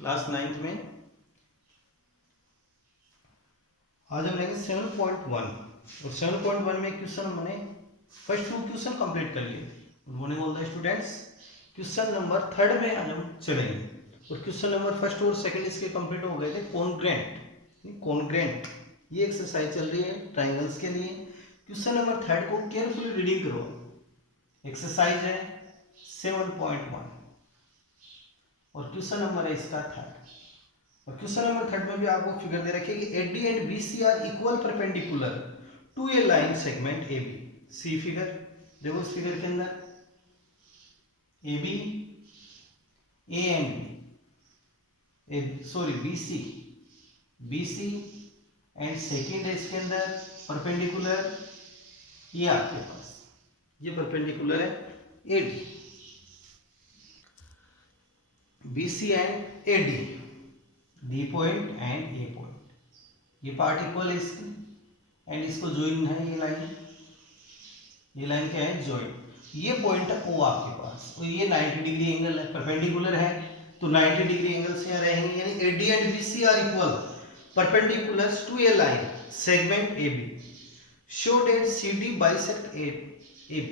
Class 9th में आज हम लेंगे 7.1 और 7.1 में क्वेश्चन हमने फर्स्ट 2 क्वेश्चन कंप्लीट कर लिए। उन्होंने बोला स्टूडेंट्स क्वेश्चन नंबर 3 में आज हम चलेंगे और क्वेश्चन नंबर फर्स्ट और सेकंड इसके कंप्लीट हो गए थे। कॉन्ग्रेंट ये एक्सरसाइज चल रही है ट्राइंगल्स के लिए। क्वेश्चन नंबर 3 को केयरफुली रीडिंग करो। एक्सरसाइज है 7.1 और क्वेश्चन नंबर है इसका 3 और क्वेश्चन नंबर 3 में भी आपको फिगर दे रखी है कि AD and BC are equal perpendicular to a line segment AB। See figure देखो, इस फिगर के अंदर AB A and BC and second है इसके अंदर परपेंडिकुलर, ये आपके पास ये परपेंडिकुलर है AD, BC and AD, D point and A point, ये पार्ट इक्वल है इसकी एंड इसको ज्वाइन है ये लाइन क्या है ज्वाइन। ये पॉइंट है O आपके पास और ये 90 डिग्री एंगल है, परपेंडिकुलर है तो 90 डिग्री एंगल से यहाँ रहेंगे, यानी AD and BC are equal perpendicular to a line segment AB। Show that CD bisect AB,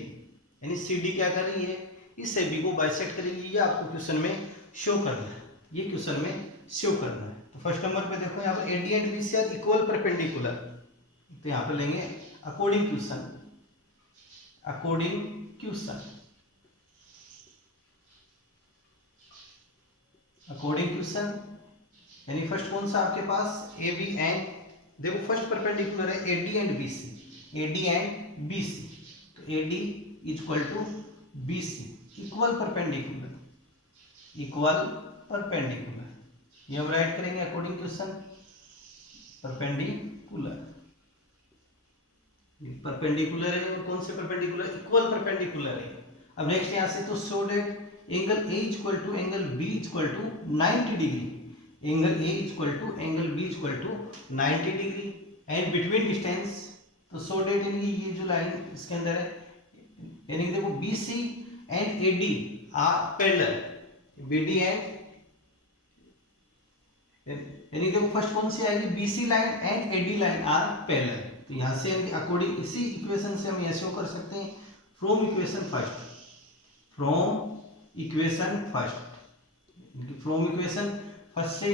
यानी CD क्या कर रही है, इस AB को बाइसेक्ट करेगी। ये आपको क्वेश्चन में शो करना है, ये क्वेश्चन में शो करना है। तो फर्स्ट नंबर पे देखो यहाँ पर AD and BC are equal perpendicular, तो यहाँ पे लेंगे अकॉर्डिंग क्वेश्चन यानी फर्स्ट कौन सा आपके पास AB एंड देखो फर्स्ट परपेंडिकुलर है AD एंड BC, तो AD equal to BC equal perpendicular, ये हम राइट करेंगे अकॉर्डिंग क्वेश्चन परपेंडिकुलर है और कौन से परपेंडिकुलर इक्वल परपेंडिकुलर है। अब नेक्स्ट यहां से तो show that angle A equal to angle B equal to 90 degree, angle A equal to angle B equal to 90 degree and between distance, तो शो दैट यानी ये जो लाइन इसके अंदर है यानी देखो BC and AD are parallel, BD and यानी देखो फर्स्ट कौन सी आएगी BC line and AD line are parallel, तो यहां से अकॉर्डिंग इसी इक्वेशन से हम ऐसे कर सकते हैं फ्रॉम इक्वेशन फर्स्ट से,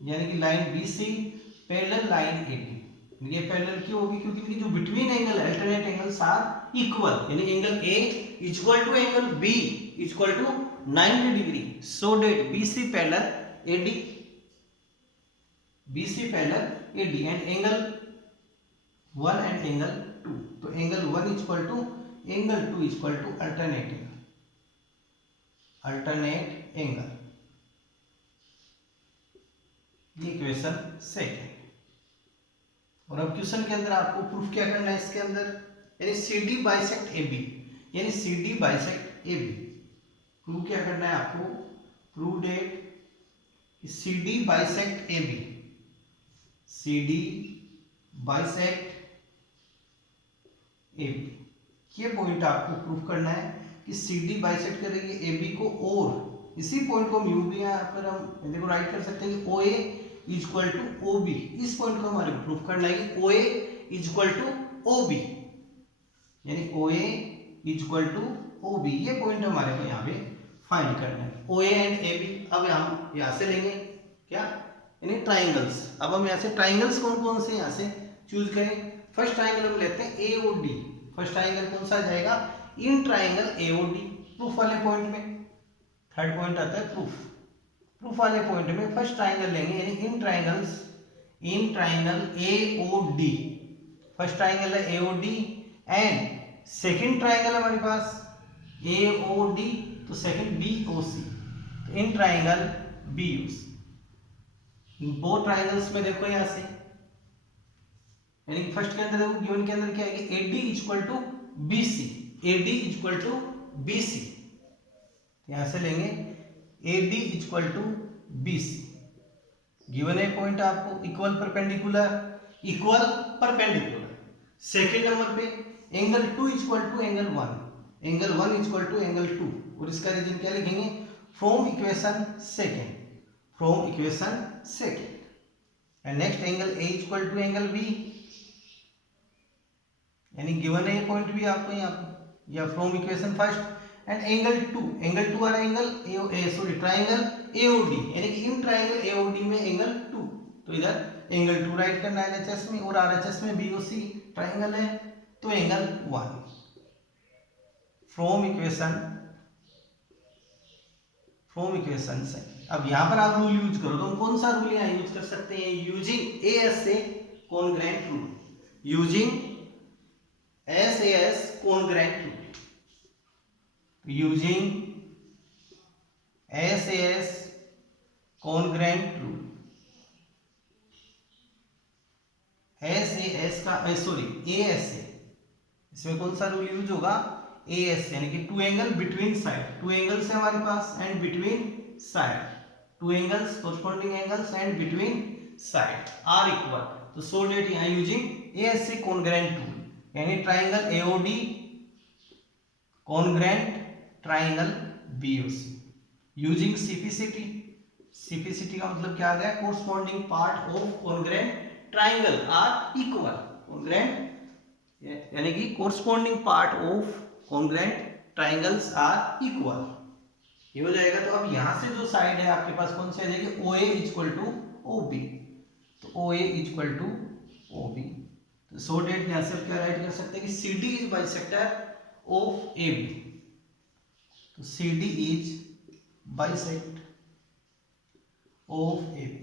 यानी कि line BC parallel line AD। ये पैरेलल क्यों होगी, क्योंकि इनकी जो between angle alternate angles are equal, यानी angle A equal to angle B equal to 90 degree. So that BC parallel AD and angle 1 and angle 2, तो angle 1 equal to angle 2 equal to alternate angle, ये equation second. और अब question के अंदर आपको proof क्या करना है इसके अंदर, यानी CD बाइसेक्ट AB, प्रूफ क्या करना है आपको, prove that CD bisect AB, ये पॉइंट आपको प्रूफ करना है कि CD बाइसेक्ट करेगी AB को, और इसी पॉइंट को म्यू भी यहाँ पर हम देखो राइट कर सकते हैं कि OA इक्वल टू OB। इस पॉइंट को हमारे प्रूफ करना है कि OA इक्वल टू OB, यानी OA इक्वल टू OB, ये पॉइंट हमारे को यहाँ पे फाइंड करना है OA एंड AB। अब हम यहाँ से लेंगे क्या, यानी ट्राइंगल्स। अब हम यहाँ से ट्राइंगल्स कौन से यहाँ से चूज करें। फर्स्ट ट्राइंगल हम लेते हैं AOD। फर्स्ट ट्राइंगल कौन सा आ जाएगा, इन ट्राइंगल AOD। प्रूफ वाले पॉइंट में थर्ड पॉइंट आता है प्रूफ वाले पॉइंट में फर्स्ट ट्राइंगल लेंगे, यानी in triangle AOD। First triangle है AOD एंड सेकंड ट्राइंगल हमारे पास AOD, तो सेकंड BOC, तो in triangle BOC। Both triangles में देखो यहां से, यानी फर्स्ट के अंदर देखो गिवन के अंदर क्या है कि AD इक्वल टू BC, यहां से लेंगे AD equal to BC। Given है पॉइंट आपको इक्वल परपेंडिकुलर। सेकेंड नंबर पे angle 2 equal to angle 1 equal to angle 2, और इसका रीजन क्या लिखेंगे from equation from equation second. And next angle A equal to angle B, यानी given है ये पॉइंट भी आपको यहाँ पे, या from equation first. And angle two आ रहा है एंगल ट्राइंगल एओडी, यानी कि इन ट्राइंगल एओडी में एंगल 2, तो इधर एंगल 2 राइट करना है एलएचएस में, और आरएचएस में बीओसी ट्राइंगल है तो एंगल 1 फ्रॉम इक्वेशन से। अब यहां पर आप रूल यूज करो, तो हम कौन सा रूल यहां यूज कर सकते हैं? यूजिंग एएस से congruent rule, using SAS congruent rule, using SAS congruent rule. SAS का एएस से, इसमें कौन सा रूल यूज होगा? एएस, यानी कि two angle between side, two angles है हमारे पास and between side, two angles corresponding angles and between side are equal, तो सो डेट यहां यूजिंग एएस से कॉन्ग्रुएंट रूल, यानी triangle AOD congruent triangle BOC, using CPCT. CPCT का मतलब क्या आ गया? Corresponding part of congruent triangle are equal, congruent यानी कि corresponding part of congruent triangles are equal, ये हो जाएगा। तो अब यहां से जो साइड है आपके पास कौन सी आ जाएगी? OA इक्वल टू OB, तो OA इक्वल टू OB, तो सो डेट यहां से क्या राइट कर सकते हैं कि CD is bisector of AB, तो CD is bisect of AB,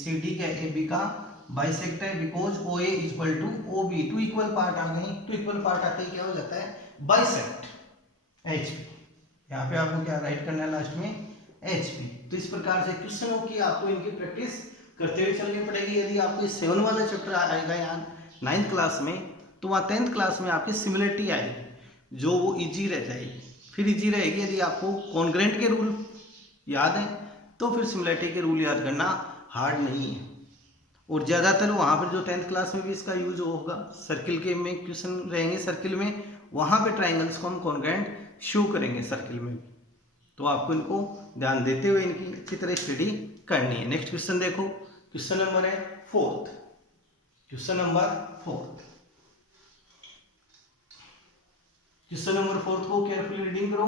CD क्या AB का bisector, because OA equal to OB, two equal part आ गए, टू इक्वल पार्ट आते ही क्या हो जाता है? बाइसेक्ट HP, यहाँ पे आपको क्या राइट करना है लास्ट में? HP। तो इस प्रकार से क्वेश्चनों की आपको इनकी प्रैक्टिस करते हुए चलनी पड़ेगी। यदि आपको 7 वाला चैप्टर आएगा यहाँ 9th क्लास में, तो वहाँ 10th क्लास में आपकी सिमिलरिटी आएगी, जो वो इजी रह जाएगी। फिर इजी रहेगी यदि आपको कॉन्ग्रुएंट के रूल याद है, तो फिर सिमिलरिटी के रूल याद करना हार्ड नहीं है। और ज़्यादातर वहाँ पर जो 10th क्लास में भी इसका यूज होगा, सर्किल के में क्वेश्चन रहेंगे, सर्किल में वहाँ पे ट्राइंगल्स को हम कॉन्ग्रुएंट शो करेंगे सर्किल में, तो आपको इनको ध्यान देते हुए इनकी अच्छी तरह स्टडी करनी है। नेक्स्ट क्वेश्चन देखो, क्वेश्चन नंबर है 4th, question number 4th, question number 4th को केयरफुली रीडिंग करो।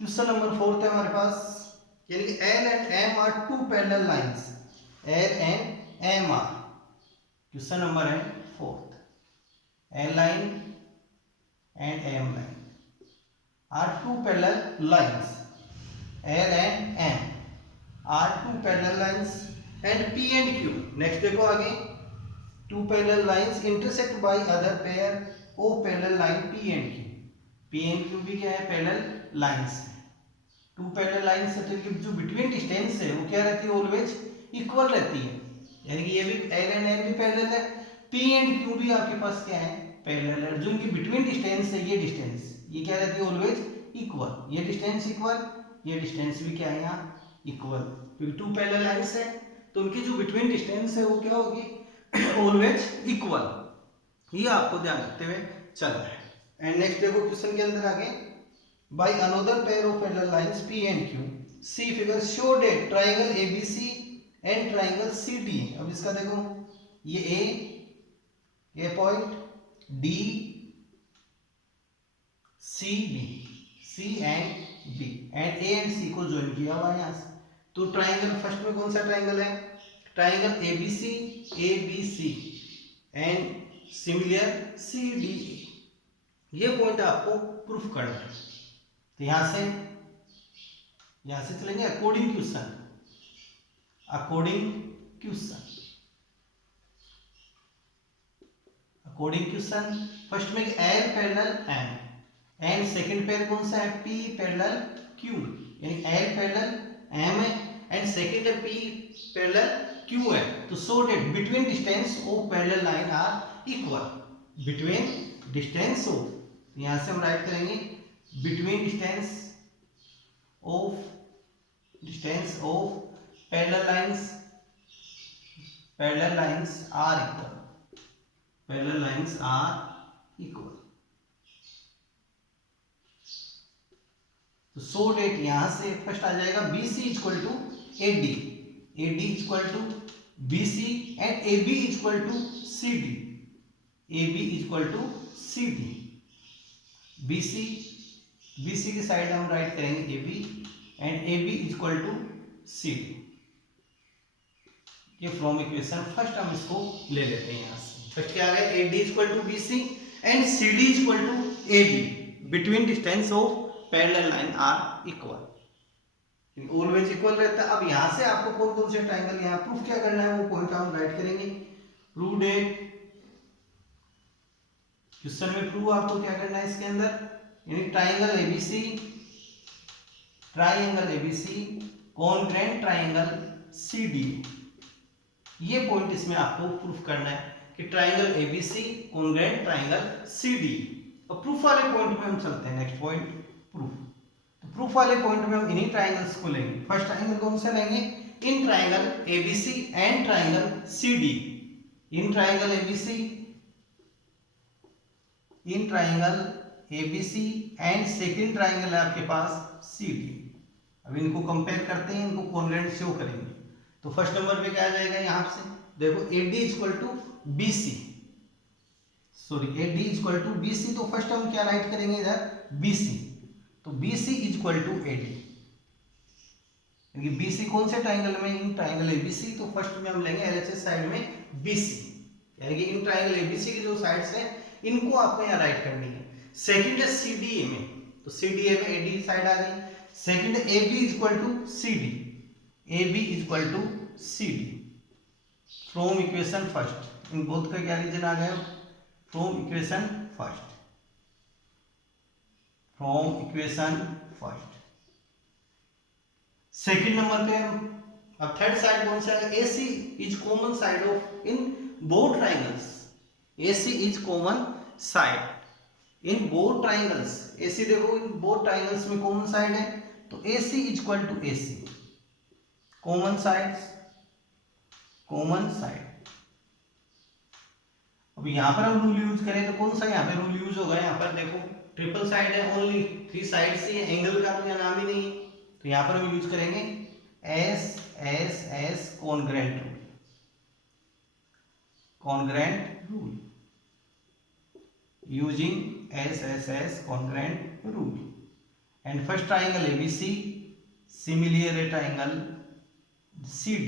क्वेश्चन नंबर 4th है हमारे पास, यानी कि L and M are two parallel lines, L and M are, question number है 4th, L line and M line are two parallel lines, L and M are two parallel lines and P and Q, next देखो आगे, two parallel lines intersect by other pair of parallel line P and Q, P and Q भी क्या है? Parallel lines है। To parallel lines की जो between distance है वो क्या रहती है? ऑलवेज इक्वल रहती है, यानी कि ये भी L and M भी पैरेलल है, P and Q भी आपके पास क्या है? पैरेलल है। जो इनकी बिटवीन डिस्टेंस है, ये डिस्टेंस ये क्या रहती है? ऑलवेज इक्वल, ये डिस्टेंस इक्वल, ये डिस्टेंस भी क्या है यहाँ? इक्वल, क्योंकि टू पैरेलल लाइंस है तो उनकी जो बिटवीन डिस्टेंस है वो क्या होगी? ऑलवेज इक्वल, ये आपको ध्यान रखते हुए चलना है। एंड नेक्स्ट देखो क्वेश्चन के अंदर आगे, by another pair of parallel lines P and Q, see figure show that triangle ABC and triangle CD। अब इसका देखो, ये A point, D C and B and A and C को join किया हुआ है यहाँ से। तो ट्राइंगल फर्स्ट में कौन सा ट्राइंगल है? Triangle ABC and similar CDE, ये पॉइंट आपको प्रूफ करना है। तो यहां से चलेंगे अकॉर्डिंग क्वेश्चन। फर्स्ट में L parallel M and second pair कौन सा है? P पैरेलल Q, यानी L पैरेलल M है एंड सेकंड है P पैरेलल Q है। तो so that between distance of parallel line are equal, between distance of, यहां से हम राइट करेंगे between distance of parallel lines are equal, तो सो डेट यहां से फर्स्ट आ जाएगा BC equal to AD, AD is equal to BC and AB is equal to CD, AB is equal to CD, BC, BC की side हम write करेंगे AB and AB is equal to CD। ये from equation first हम इसको ले लेते हैं यहाँ से। फर्स्ट क्या आ गया, AD is equal to BC and CD is equal to AB, between distance of parallel line are equal, always equal रहता है। अब यहाँ से आपको कौन कौन से ट्राइंगल यहाँ प्रूफ क्या करना है वो पॉइंट हम राइट करेंगे। प्रूव डेट, क्वेश्चन में प्रूव आपको क्या करना है इसके अंदर, यानी triangle ABC, triangle ABC congruent triangle CD, ये पॉइंट इसमें आपको प्रूफ करना है कि triangle ABC congruent triangle CD. अब प्रूफ वाले पॉइंट में हम चलते हैं, नेक्स्ट पॉइंट प्रूफ। तो प्रूफ वाले पॉइंट में हम इन्हीं ट्राइंगल्स को लेंगे। फर्स्ट ट्राइंगल कौन सा लेंगे, in triangle ABC and triangle CD, in triangle ABC, in triangle ABC and second triangle है आपके पास सीडी। अब इनको कंपेयर करते हैं, इनको कॉन्ग्रुएंट शो करेंगे। तो फर्स्ट नंबर पे क्या आ जाएगा यहां से, देखो AD is equal to BC, sorry AD is equal to BC, तो फर्स्ट हम क्या राइट करेंगे इधर BC, तो BC is equal to AD, यानी BC कौन से ट्राइंगल में, इन ट्राइंगल ABC, तो फर्स्ट में हम लेंगे LHS साइड में BC, यानी कि इन ट्राइंगल ABC की जो साइड्स हैं इनको आपको यहाँ राइट करनी है। सेकंड है CDA में, तो CDA में AD साइड आ गई। सेकंड है AB is equal to CD, AB is equal to CD from equation first, in both का क्या रीजन आ गया, from equation first, from equation first. Second number पे अब थर्ड साइड कौन सा है, AC is common side of in both triangles, AC is common side in both triangles. AC देखो इन बोथ ट्राइंगल्स में कॉमन साइड है, तो AC is equal to AC, common sides, common side. अब यहां पर हम रूल यूज करें तो कौन सा यहाँ पे रूल यूज होगा, यहाँ पर देखो ट्रिपल साइड है, ओनली 3 साइड से, एंगल का तो यहाँ नाम ही नहीं है, तो यहाँ पर हम यूज करेंगे SSS congruent rule, congruent rule, using SSS congruent rule. And first triangle ABC similar triangle CD,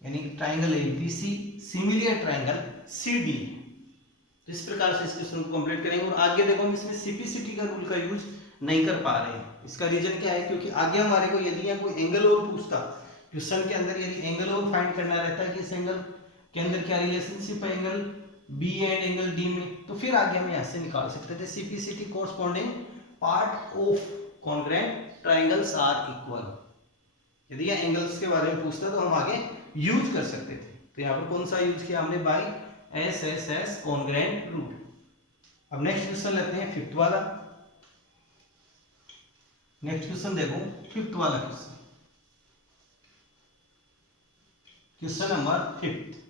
यानी triangle ABC similar triangle CD। तो इस प्रकार से इस क्वेश्चन को कंप्लीट करेंगे। और आगे देखो हम इसमें CPCT का रूल का यूज नहीं कर पा रहे हैं, इसका रीजन क्या है, क्योंकि आगे हमारे को यदि यहाँ कोई एंगल और पूछता क्वेश्चन के अंदर, यदि एंगल और फाइंड करना रहता है कि इस एंगल के अंदर क्या रिलेशनशिप है angle B and angle D में, तो फिर आगे हम यहाँ से निकाल सकते थे CPCT corresponding part of congruent triangles are equal. यदि यह एंगल्स के बारे में पूछता तो हम आगे यूज कर सकते थे। तो यहाँ पर कौन सा यूज किया हमने, बाय SSS कॉन्ग्रुएंट रूल। अब नेक्स्ट क्वेश्चन लेते हैं फिफ्थ वाला। नेक्स्ट क्वेश्चन देखो फिफ्थ वाला क्वेश्चन, क्वेश्चन नंबर 5।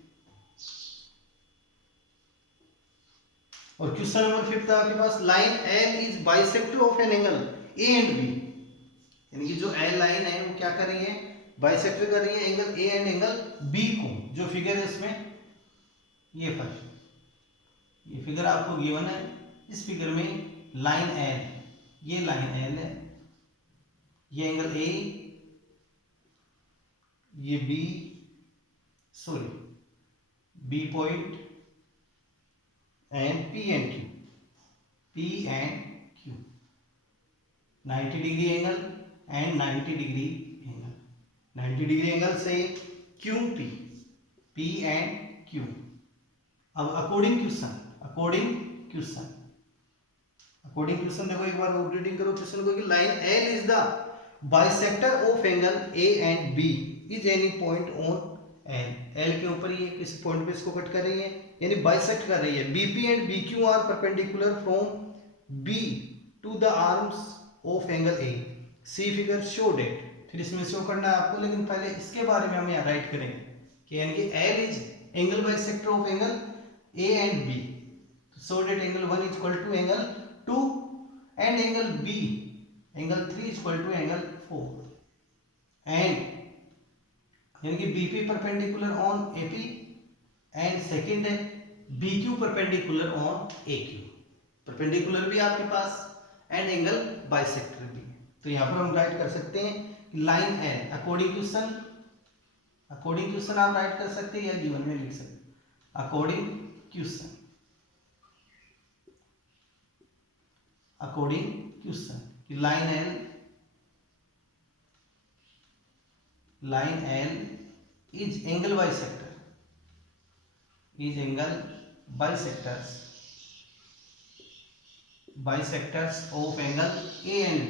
और क्वेश्चन नंबर 5 आपके पास, line L is bisector of an angle A and B, यानी कि जो L लाइन है वो क्या कर रही है, बाइसेक्टर कर रही है angle A and angle B को। जो फिगर है इसमें, ये फर्स्ट ये फिगर आपको गिवन है, इस फिगर में लाइन L, ये लाइन L है, ये एंगल A, ये B, sorry B point and P and Q, P and Q, 90 degree angle and 90 degree angle, 90 degree angle से QP, P एंड Q। अब according question, according question, according question देखो एक बार reading करो question को, कि line L is the bisector of angle A and B is any point on L के ऊपर ये किस पॉइंट पे इसको कट कर रही है, यानी बाइसेक्ट कर रही है। BP and BQ are perpendicular from B to the arms of angle A, see figure show that. फिर इसमें शो करना है आपको, लेकिन पहले इसके बारे में हम यहाँ राइट करेंगे कि यानी कि L is angle bisector of angle A and B, show that angle 1 is equal to angle 2 and angle B, angle 3 is equal to angle 4, and यानी कि BP perpendicular on AP and second है BQ perpendicular on AQ. Perpendicular भी आपके पास and angle bisector भी है। तो यहां पर हम राइट कर सकते हैं लाइन एल अकॉर्डिंग क्वेश्चन आप राइट कर सकते हैं या गिवन में लिख सकते हैं according question line L is angle bisectors of angle A and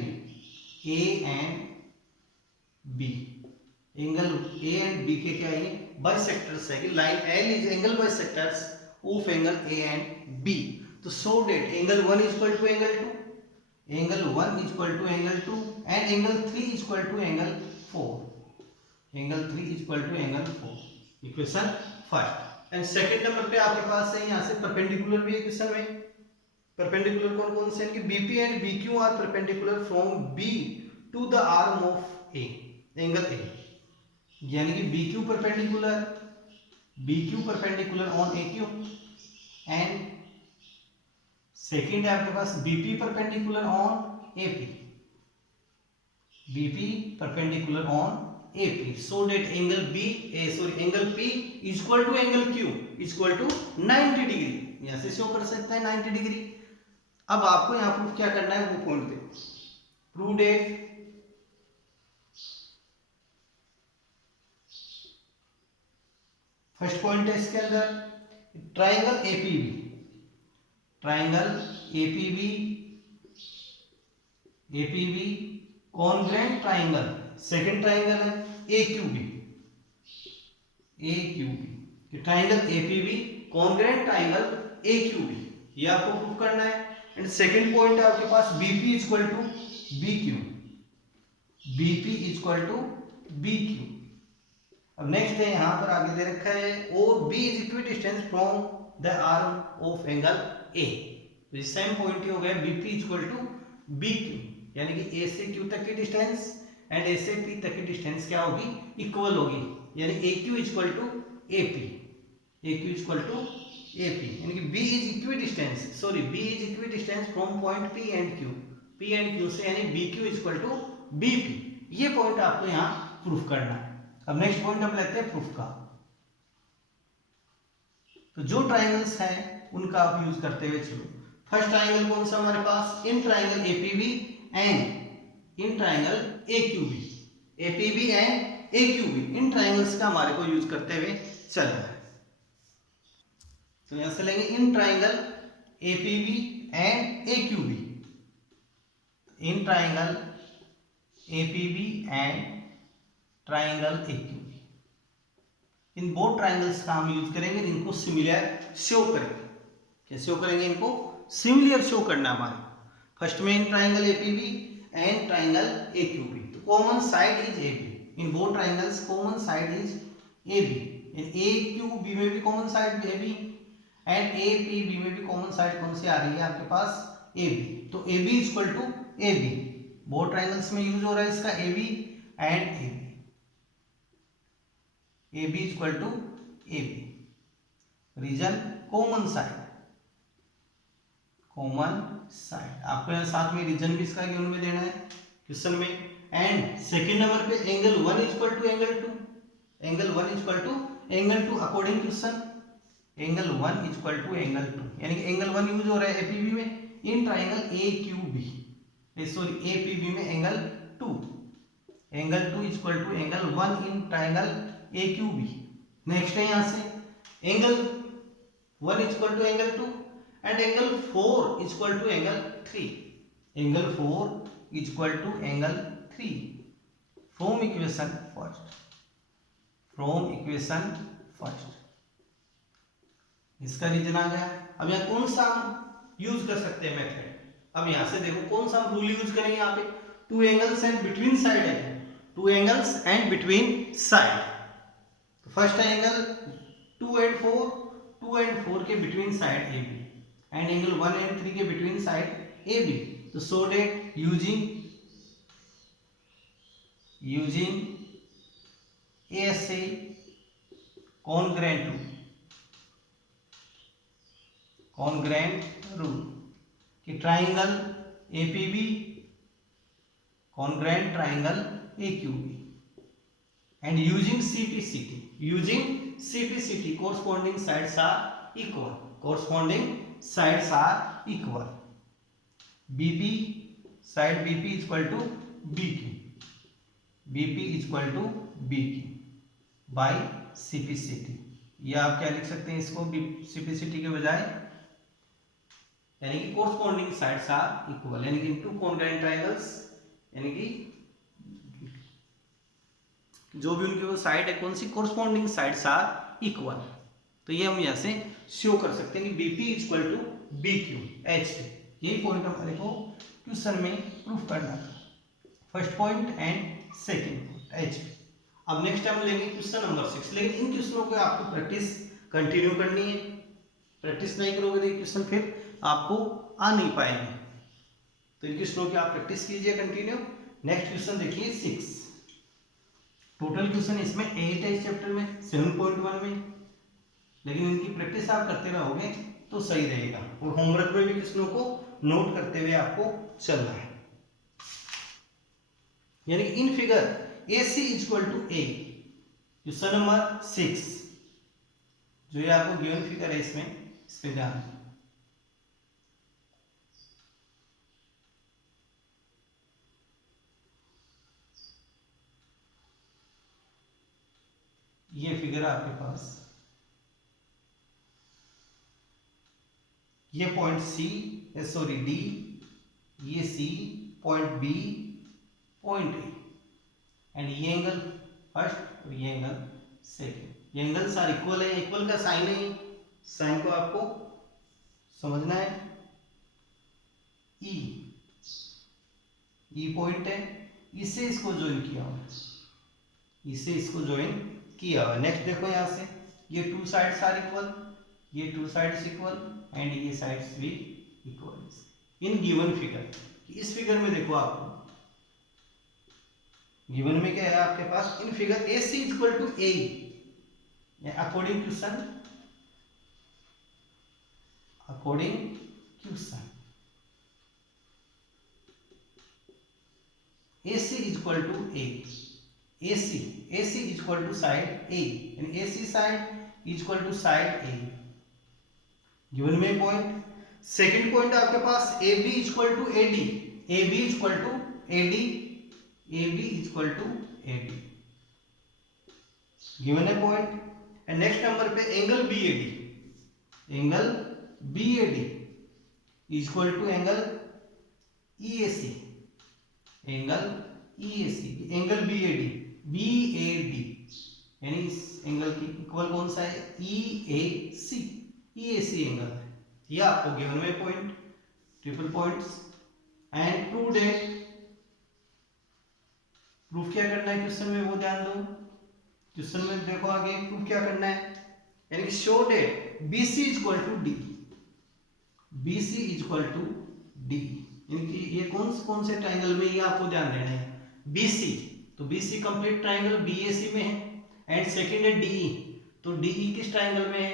B. Angle A and B के क्या है बाइसेक्टर्स है कि line L is angle bisectors of angle A and B. तो so that angle 1 is equal to angle 2 and angle 3 is equal to angle 4 equation first. And second number पे आपके पास है यहां से परपेंडिकुलर भी है क्वेश्चन में। परपेंडिकुलर कौन कौन से हैं कि BP and BQ are perpendicular from B to the arm of a angle A. यानी कि BQ perpendicular on AQ and second है आपके पास BP perpendicular on AP so that angle P is equal to angle Q equal to 90 degree. यहां से show कर सकते हैं 90 डिग्री। अब आपको यहां प्रूफ क्या करना है वो पॉइंट देखो। प्रूव डेट फर्स्ट पॉइंट है इसके अंदर triangle APB congruent triangle. Second triangle है AQB triangle APB congruent triangle AQB ये आपको प्रूफ करना है। एंड सेकंड पॉइंट है आपके पास BP इक्वल टू BQ। अब नेक्स्ट है यहां पर आगे दे रखा है और B is equidistance from the arm of angle A। तो सेम पॉइंट ही हो गया BP इक्वल टू BQ यानी कि A से Q तक की डिस्टेंस एंड A से P तक की डिस्टेंस क्या होगी इक्वल होगी। यानी AQ इक्वल टू AP यानी कि B is equidistance from point P and Q से यानी BQ इक्वल टू BP। ये पॉइंट आपको यहाँ प्रूफ करना है। अब नेक्स्ट पॉइंट हम लेते हैं प्रूफ का। तो जो ट्राइंगल्स हैं उनका आप यूज करते हुए चलो। फर्स्ट ट्राइंगल कौन सा हमारे पास in triangle APB and in triangle AQB in triangles का हमारे को यूज करते हुए चलना है। तो यहां से लेंगे इन triangle APB and AQB in triangle APB and triangle AQB in both triangles का हम यूज करेंगे जिनको सिमिलर शो करेंगे। कैसे शो करेंगे इनको सिमिलर शो करना हमारे। फर्स्ट में in triangle APB and triangle AQB तो common side is AB in both triangles common side is AB in AQB में भी common side AB and APB में भी कॉमन साइड कौन सी आ रही है आपके पास AB। तो AB equal to AB both triangles में यूज हो रहा है इसका AB and AB equal to AB reason common side आपको यहाँ साथ में रीजन भी इसका गिवन में देना है क्वेश्चन में। एंड सेकंड नंबर पे angle 1 equal to angle 2 according question angle 1 equal to angle 2 यानी कि एंगल 1 यूज हो रहा है APB में इन ट्राइंगल APB में angle 2 equal to angle 1 in triangle AQB। Next है यहां से angle 1 equal to angle 2 and angle 4 equal to angle 3 from equation first इसका रीजन आ गया। अब यहाँ कौन सा हम यूज कर सकते हैं मेथड। अब यहां से देखो कौन सा हम रूल यूज करेंगे यहाँ पे two angles and between side है। फर्स्ट एंगल 2 एंड 4 के between side AB and angle 1 and 3 के बिटवीन साइड AB। तो so that using ASA congruent rule कि triangle APB congruent triangle AQB and using CPCT corresponding sides are equal. BP side BP is equal to BQ by CPCT. या आप क्या लिख सकते हैं इसको CPCT के बजाय, यानी कि corresponding sides are equal, यानी कि two congruent triangles, यानी कि जो भी उनकी वो साइड है कौन सी, कोरस्पॉन्डिंग साइड्स आर इक्वल। तो ये हम यहाँ से शो कर सकते हैं कि BP is equal to BQ HP। यही पॉइंट हमारे को क्वेश्चन में प्रूफ करना था, first point and second point HP। अब नेक्स्ट हम लेंगे क्वेश्चन नंबर 6, लेकिन इन क्वेश्चनों को आपको प्रैक्टिस कंटिन्यू करनी है। प्रैक्टिस नहीं करोगे तो क्वेश्चन फिर आपको आ नहीं पाएंगे, तो इन क्वेश्चनों की आप प्रैक्टिस कीजिए कंटिन्यू। नेक्स्ट क्वेश्चन देखिए 6। टोटल क्वेश्चन इसमें 8 है इस चैप्टर में 7.1 में, लेकिन इनकी प्रैक्टिस आप करते रहोगे तो सही रहेगा, और होमवर्क में भी क्वेश्चनों को नोट करते हुए आपको चलना है। यानी in figure AC is equal to A, question number 6 जो ये आपको गिवन फिगर है इसमें, इस पे ध्यान दें। ये फिगर है आपके पास, ये पॉइंट D, ये C, point B, point A, and ये एंगल फर्स्ट और ये एंगल सेकेंड। ये एंगल्स आर इक्वल है, इक्वल का साइन है, साइन को आपको समझना है। E पॉइंट है, इससे इसको ज्वाइन किया हुआ है, इससे इसको ज्वाइन किया हुआ। नेक्स्ट देखो यहाँ से, ये टू साइड्स आर इक्वल, ये टू साइड्स इक्वल एंड ये साइड्स भी इक्वल इन गिवन फिगर। इस फिगर में देखो आपको गिवन में क्या है आपके पास, in figure AC is equal to A, according question AC is equal to A, AC is equal to side A, यानी AC side is equal to side A given में पॉइंट। सेकंड पॉइंट आपके पास AB is equal to AD, AB is equal to AD, AB is equal to AD given है point. And next number पे angle BAD is equal to angle EAC, angle BAD यानी इस angle की equal कौन सा है, EAC angle है। ये आपको गिवन में point, triple points. And prove that, proof क्या करना है क्वेश्चन में वो ध्यान दो। क्वेश्चन में देखो आगे प्रूफ क्या करना है, यानी कि show that BC is equal to D, यानी कि ये कौन से ट्राइंगल में, ये आपको ध्यान देना है। BC, तो BC कंप्लीट ट्राइंगल BAC में है, एंड सेकंड है DE, तो DE किस ट्राइंगल में है,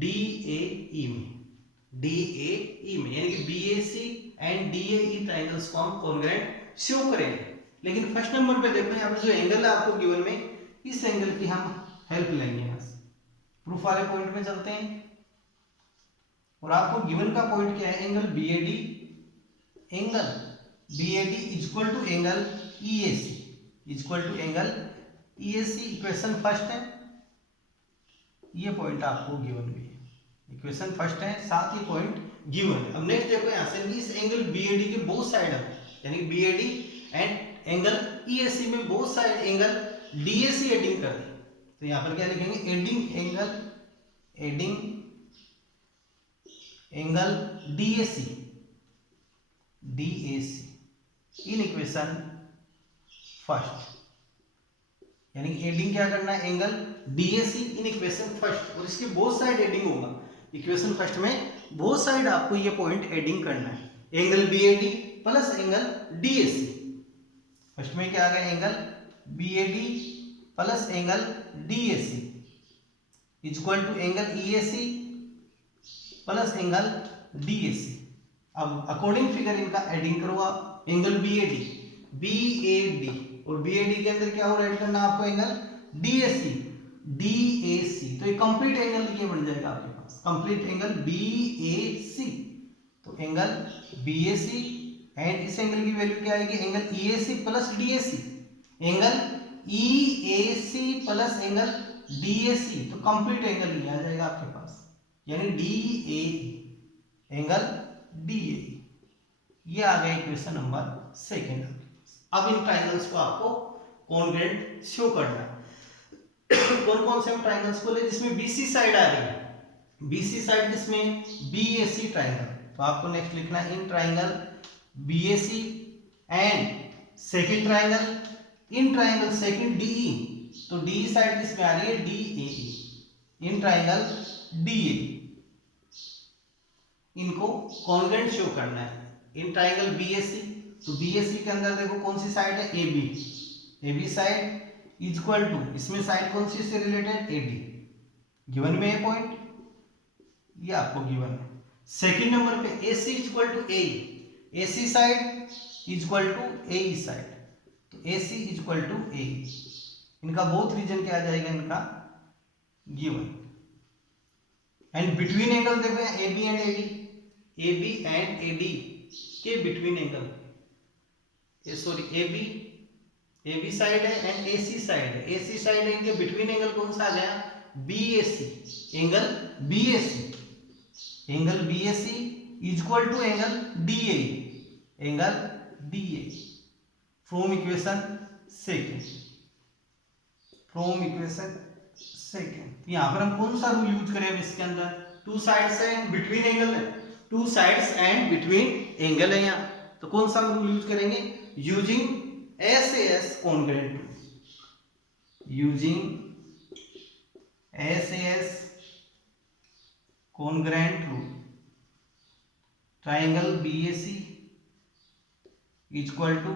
DAE में, यानी कि BAC एंड DAE ट्राइंगल्स को हम कॉन्ग्रुएंट शो करेंगे। लेकिन फर्स्ट नंबर पे देखो यहाँ पे जो एंगल है आपको गिवन में, इस एंगल की हम हेल्प लेंगे। यहाँ से प्रूफ वाले पॉइंट में चलते हैं, और आपको गिवन का पॉइंट क्या है, angle BAD is equal to angle EAC, equation first है, ये पॉइंट आपको गिवन भी है, इक्वेशन फर्स्ट है, साथ ही पॉइंट गिवन है। अब नेक्स्ट देखो यहाँ से, इस एंगल BAD के बोथ साइड है, यानी BAD एंड एंगल EAC में both side angle DAC adding कर दें, तो यहाँ पर क्या लिखेंगे, adding angle DAC in equation first, यानी कि एडिंग क्या करना है, angle DAC in equation first, और इसके बोथ साइड एडिंग होगा। इक्वेशन फर्स्ट में बोथ साइड आपको ये पॉइंट एडिंग करना है, angle BAD plus angle DAC। First में क्या आ गया, angle BAD plus angle DAC equal to angle EAC plus angle DAC। अब अकॉर्डिंग फिगर इनका एडिंग करो आप। एंगल BAD और BAD के अंदर क्या हो ऐड करना आपको एंगल DAC। तो ये कंप्लीट एंगल ये बन जाएगा आपके पास, कंप्लीट एंगल BAC। तो एंगल BAC एंड इस एंगल की वैल्यू क्या आएगी, angle EAC plus DAC। Angle EAC plus angle DAC, तो कंप्लीट एंगल ये आ जाएगा आपके पास, यानी DAE, एंगल DAE। ये आ गया इक्वेशन नंबर सेकेंड। अब इन ट्राइंगल्स को आपको कॉन्ग्रुएंट शो करना है। कौन कौन से हम ट्राइंगल्स को ले जिसमें BC साइड आ रही है, BC साइड जिसमें BAC ट्राइंगल, तो आपको नेक्स्ट लिखना है in triangle BAC and second triangle in triangle second DE, तो DE साइड जिसमें आ रही है DAE, इन ट्राइंगल DAE, इनको कॉन्ग्रुएंट शो करना है। इन ट्राइंगल BAC, तो BAC के अंदर देखो कौन सी साइड है, AB साइड इक्वल टू, इसमें साइड कौन सी से रिलेटेड, AD, गिवन में है पॉइंट, ये आपको गिवन है। सेकंड नंबर पे AC equal to AE, AC side equal to AE side, तो AC इक्वल टू AE, इनका बोथ रीजन क्या आ जाएगा, इनका गिवन। एंड बिटवीन एंगल देखो AB एंड AD के between angle, sorry AB side है एंड AC साइड है, AC साइड है, इनके बिटवीन एंगल कौन सा आ गया, BAC, एंगल BAC equal to angle DAE from equation second. यहां पर हम कौन सा रूल यूज करें इसके अंदर, two sides and between angle है, two sides and between angle है यहाँ, तो कौन सा रूल यूज करेंगे, using SAS congruent, rule. Triangle BAC equal to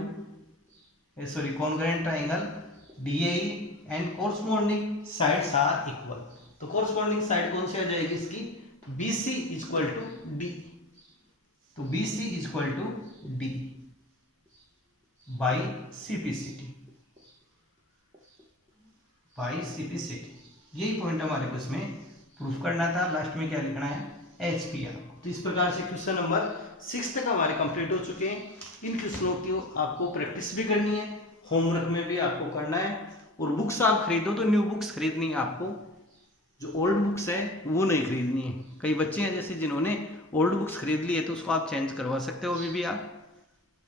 congruent triangle DAE and corresponding sides are equal, तो कोरस्पॉन्डिंग साइड कौन सी आ जाएगी इसकी, BC इक्वल टू D, तो BC equal to D by CPCT, यही पॉइंट हमारे को इसमें प्रूफ करना था। लास्ट में क्या लिखना है, HPR। तो इस प्रकार से क्वेश्चन नंबर 6 तक हमारे कंप्लीट हो चुके हैं। इन क्वेश्चनों की आपको प्रैक्टिस भी करनी है, होमवर्क में भी आपको करना है, और बुक्स आप खरीदो तो न्यू बुक्स खरीदनी है आपको, जो ओल्ड बुक्स है वो नहीं खरीदनी है। कई बच्चे हैं जैसे जिन्होंने ओल्ड बुक्स खरीद ली है, तो उसको आप चेंज करवा सकते हो अभी भी आप,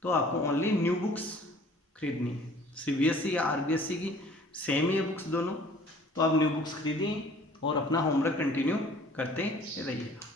तो आपको ओनली न्यू बुक्स खरीदनी है। CBSE या RBSE की सेम ही है बुक्स दोनों, तो आप न्यू बुक्स खरीदिए और अपना होमवर्क कंटिन्यू करते रहिएगा।